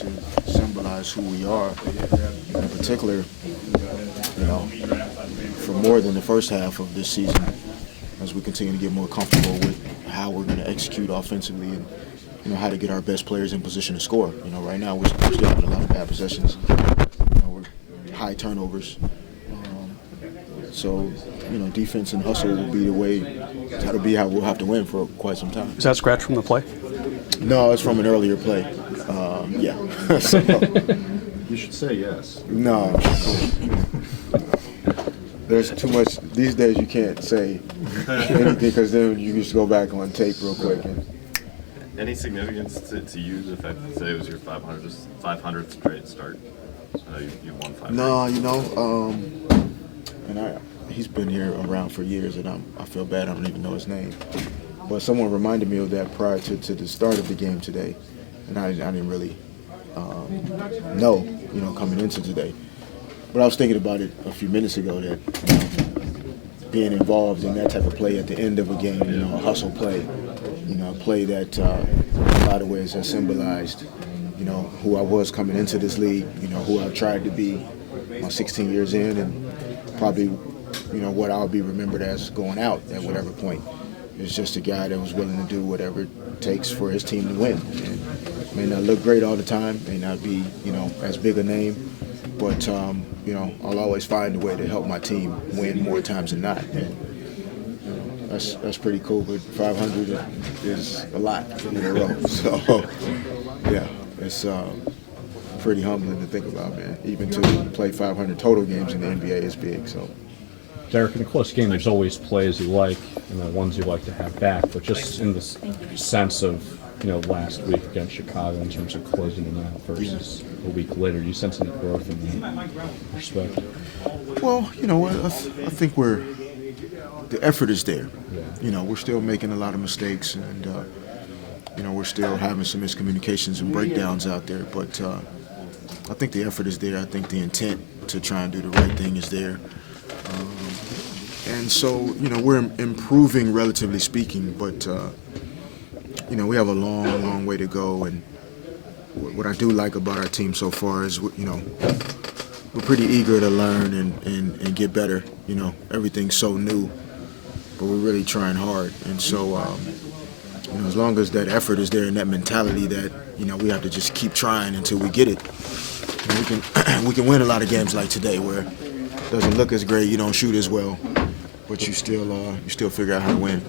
to symbolize who we are. In particular, you know, for more than the first half of this season, as we continue to get more comfortable with how we're going to execute offensively and how to get our best players in position to score. Right now we're still having a lot of bad possessions. We're high turnovers. So, defense and hustle will be the way. That'll be how we'll have to win for quite some time. Is that scratch from the play? No, it's from an earlier play. Yeah. So, You should say yes. no. There's too much. These days you can't say anything because then you just go back on tape real quick. Any significance to you the fact that today was your 500th straight start? I know you won 5. No, he's been here around for years, and I feel bad. I don't even know his name. But someone reminded me of that prior to the start of the game today, and I didn't really know, coming into today. But I was thinking about it a few minutes ago that being involved in that type of play at the end of a game, a hustle play, a play that in a lot of ways has symbolized, who I was coming into this league, who I've tried to be my 16 years in, and probably, what I'll be remembered as going out at whatever point. It's just a guy that was willing to do whatever it takes for his team to win. And may not look great all the time, may not be, as big a name, but, I'll always find a way to help my team win more times than not. And that's pretty cool, but 500 is a lot in a row. So, yeah, it's pretty humbling to think about, man. Even to play 500 total games in the NBA is big, so. Derek, in a close game, there's always plays you like and the ones you like to have back, but just in the sense of, last week against Chicago in terms of closing them out versus a week later, do you sense any growth in that respect? Well, I think the effort is there. Yeah. We're still making a lot of mistakes, and, we're still having some miscommunications and breakdowns out there, but I think the effort is there. I think the intent to try and do the right thing is there. And so, we're improving relatively speaking, but, we have a long, long way to go. And what I do like about our team so far is, we're pretty eager to learn and get better. Everything's so new, but we're really trying hard. And so, as long as that effort is there and that mentality that, we have to just keep trying until we get it, we can win a lot of games like today where it doesn't look as great, you don't shoot as well, but you still figure out how to win.